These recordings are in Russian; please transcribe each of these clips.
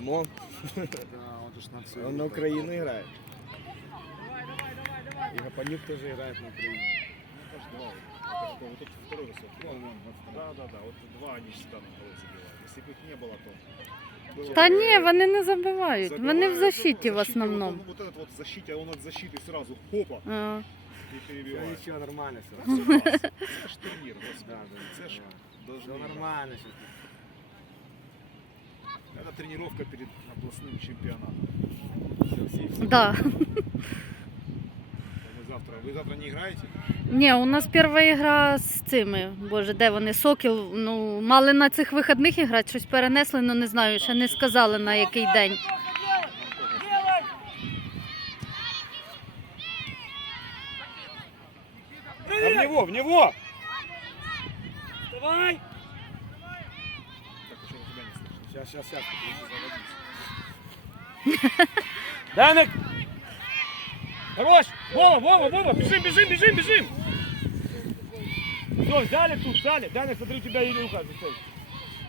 Димон, Да, он же ж на всю он на Украину играет. И Гапанюк тоже играет на Украину. Вот тут второй засов. Да, да, да. Вот два они всегда на гол забивали. Если бы их не было, то... было Та бы- ні, вони не забивають. Вони в Забивают, защиті в защите, основному. Вот, он, вот этот вот в защите, а он от защиты сразу хопа А, и Все перебивает. ничего, нормально все. Це клас. Це ж турнір, господи. Да, да, Це ж Все должны... нормально сейчас. Это тренировка перед областным чемпионатом. Все, все, все. Да. Мы завтра... Вы завтра не играете? Ні, у нас перша гра з цими. Боже, де вони? Сокіл. Ну, мали на цих вихідних іграти, щось перенесли, ну не знаю, ще не сказали на який день. А в него, в него! Давай! Сейчас, сейчас, сейчас. Даник! Хорош! Вова, Вова, Вова! Бежим, бежим, бежим, бежим! Все, взяли тут, взяли. Даник, смотри, у тебя Илюха. Стой.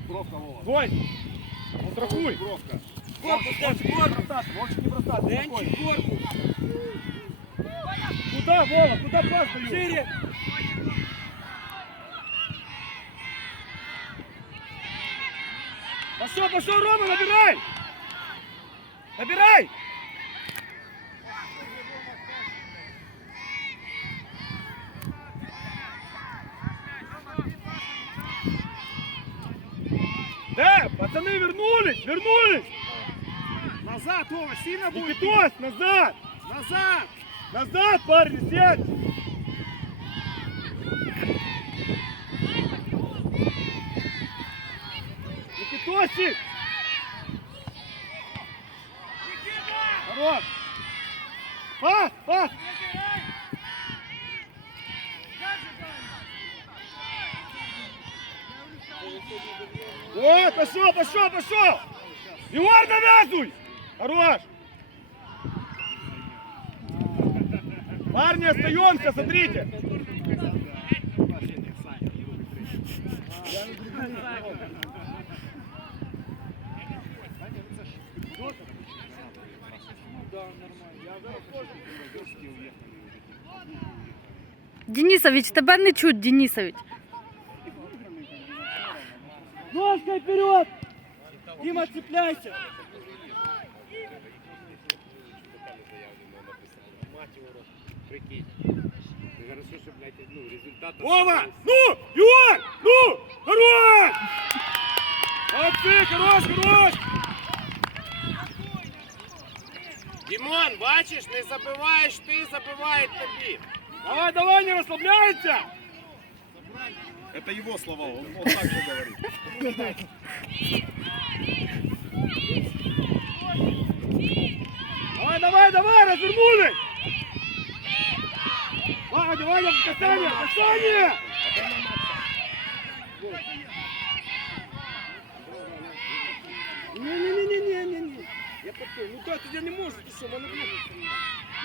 Бровка, Вова. Стой! Не страхуй! Бровка. Корпус, корпус, корпус! Можешь не бросаться, Денчик, корпус! Куда, Вова, куда пас даю? Шире! Пошел, пошел, Рома, набирай! Набирай! Да, пацаны вернулись, вернулись! Назад, Вова, сильно будет! Никитос, назад! Назад! Назад, парни, сядь! Никитосик! Хорош! Пас, пас! Вот, пошел, пошел, пошел! Егор, навязывай! Хорош! Парни, остаемся, смотрите! Денисович, тебе не чуть, Денисович. Ножкой вперед! Дима, цепляйся! Вова! Ну! Егор! Ну! Хорош! Молодцы! Хорош, хорош! Дімон, бачиш, не забиваєш ти, забивають тобі. Давай, давай, не расслабляйся! Это его слова, он, он так же говорит. Давай, давай, давай, развернулись! Давай, давай, касание, касание! Не-не-не-не-не-не. Я такой, ну да, ты я не можешь, ты что, маны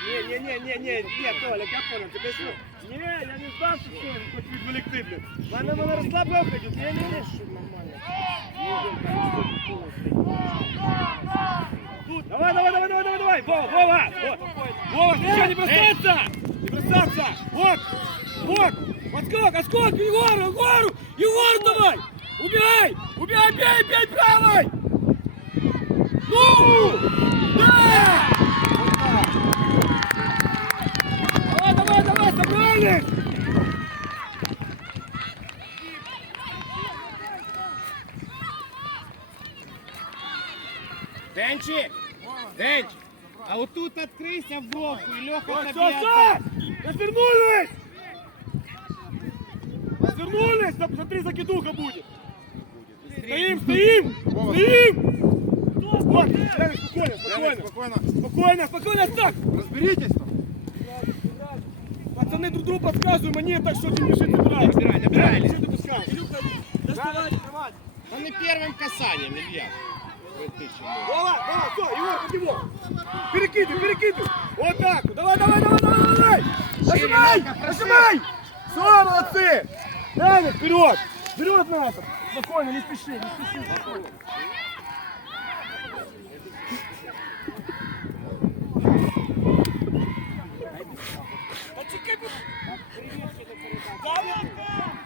Не-не-не-не-не, не, Толик, я понял, тебе что? Не, я не знав, що що, хоч відволікти, блін. Мене мене розслабляв ходить, я не можу, що нормально. Давай, давай, давай, давай, давай, давай, Вова, Вова, вот. Вова, ничего, не бросаться, не бросаться, вот, вот, отскок, отскок, Егору, Егору, Егору давай, убегай, убегай, бей, бей правой, Денчик, Денчик, а отут відкрийся в бровку і Льоха Все, тобі все, віддасть. развернулись, развернулись, Соб- смотри, закидуха будет. Стоим, стоим, стоим. Спокойно, спокойно, Спокойно. спокойно, спокойно, так. Разберитесь там. Пацаны друг другу подсказывают, мне так что ты не бежит набирай. Набирай, набирай. Что ты пускаешь? Доставай. Та не першим касанням, Илья. Вова, Вова, все, Егор, под него. Перекидывай, перекидывай. Вот так. Давай, давай, давай, давай, давай. Нажимай, нажимай. Все, молодцы. Давай, вперед. Вперед надо. Спокойно, не спеши, не спеши. Спокойно. Привет тебе передать.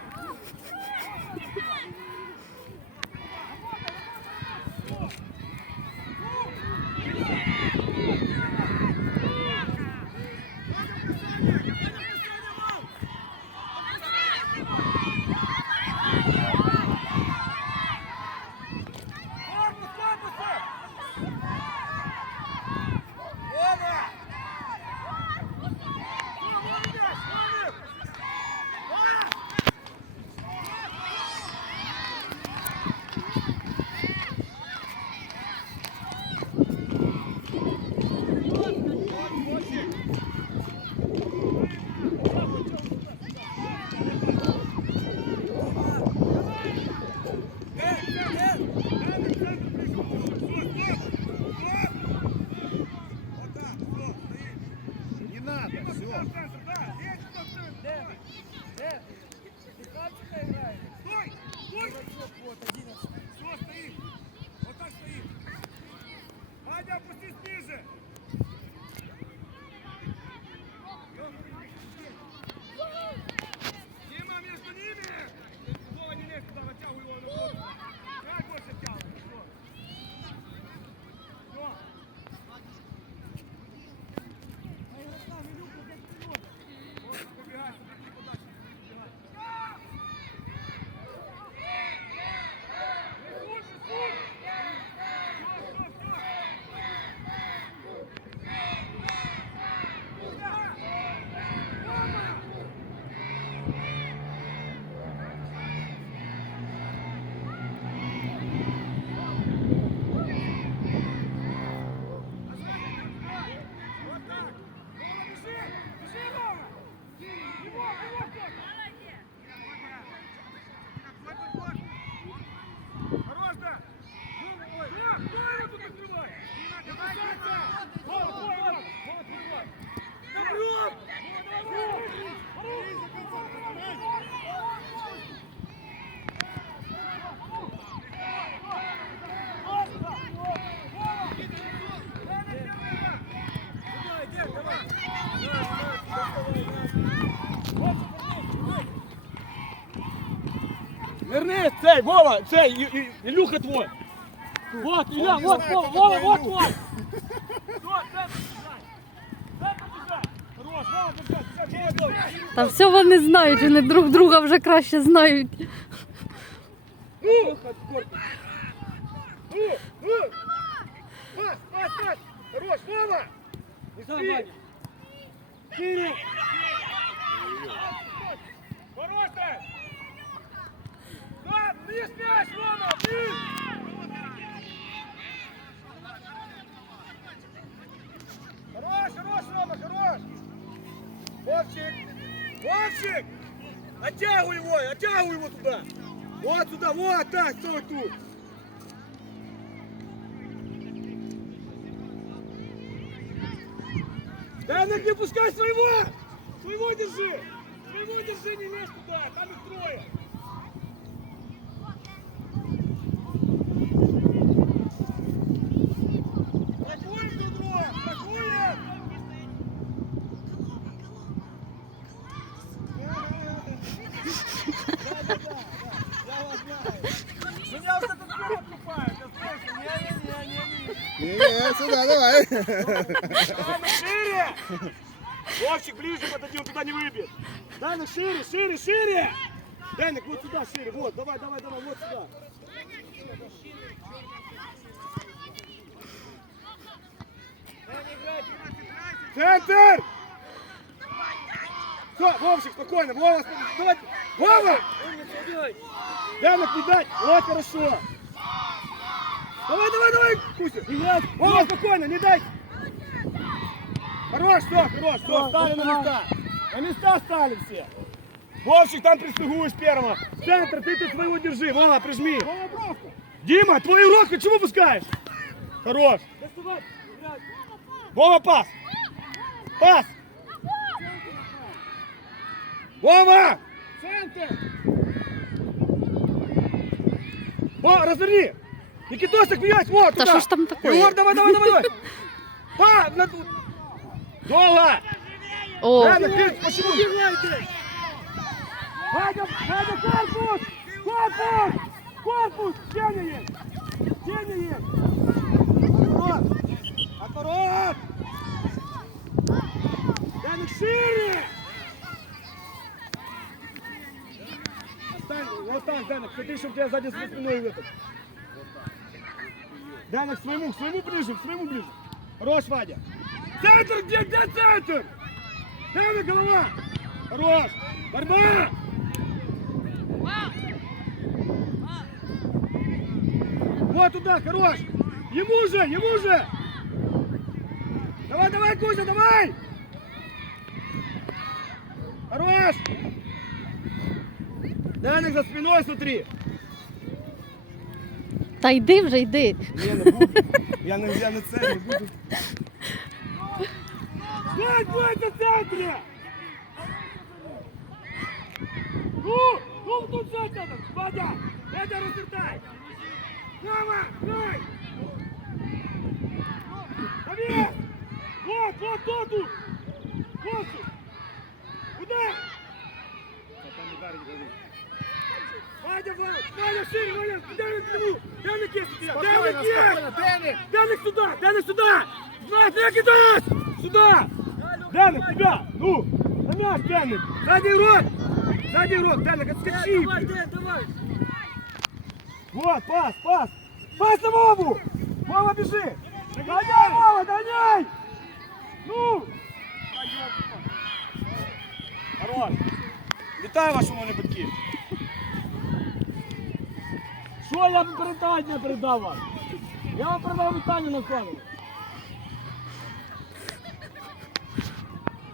Вернись, цей, Вова, цей, І- І- Ілюха твой. Вот, Ілля, вот, Вова, Вова, вот, вот. Та все вони знають, вони друг друга вже краще знають. Ну! Ну! Ну! Пас, пас, пас! Хорош, Вова! Не спи! Шире! Хорош ты! Да, близ мяч, Рома, близ! Хорош, хорош, Рома, хорош! Вовчик! Вовчик! Оттягивай его, оттягивай его туда! Вот сюда, вот так, стой тут! Да ну не пускай своего! Своего держи! Своего держи, не лезь туда, там их трое! Страхуем друг друга! Страхуем! Меня уже тут все откупают, я слышу, не-не-не-не-не. Сюда, давай. Шире! Вовчик, ближе подойди, он туда не выбьет. Дана, шире, шире, шире! Даник, вот сюда шире, вот, давай, давай, давай, вот сюда. Центр! Все, Вовчик, спокойно, Вова. Давай, Вова! Даник, не дать, вот хорошо. Давай, давай, давай, Кузя. Вова, спокойно, не дай. Хорош, все, хорош, все, стали на места. На места стали все. Вовчик, там пристыгуешь первого. Центр, ты тут своего держи. Вова, прижми. Дима, твой урок, ты чего пускаешь? Хорош. Вова, пас. Пас. Вова! Центр! Вова, разверни! Никитосик, бьешь, вот туда! що ж там таке? Егор, давай, давай, давай, давай! Па! на- Долго! О, Надо, ты почему? Надя, Надя, корпус! Корпус! Корпус! Сеня есть! Сеня есть! Отворот! Отворот! Даник, шире! Остань, вот так, Даник, смотри, чтобы тебя сзади за спиной этот. Даник, к своему, к своему ближе, к своему ближе. Хорош, Вадя. Центр, где, где центр? Даник, голова. Хорош. Борьба. Вот туда, хорош. Ему же, ему же. Давай, давай, Кузя, давай. Хорош. Даник за спиной смотри. Та йди вже, йди. Не, не буду. Я не, я не це не буду. Гай, гай, на центрі! Ну, ну, тут центр! Вадя! Вадя, розвертай! Мама, гай! Давид! Вот, вот, вот тут! Вот тут! Куда? Вадя, Вадя, Вадя, шире, Вадя, Даник к нему! Даник есть у тебя! Даник есть! Даник сюда! Даник сюда! Знать, не кидать! Сюда! Даник, тебя! Ну! На мяч, Даник! Сзади урок! Сзади урок! Даник, отскочи! Давай, давай! Вот, пас, пас! Пас на Вову! Вова, бежи! Гоняй, Вова, гоняй! Ну! Хорош! Вітаю вашому батьки! Що я передання передав вам? Я вам передав вітання на камеру.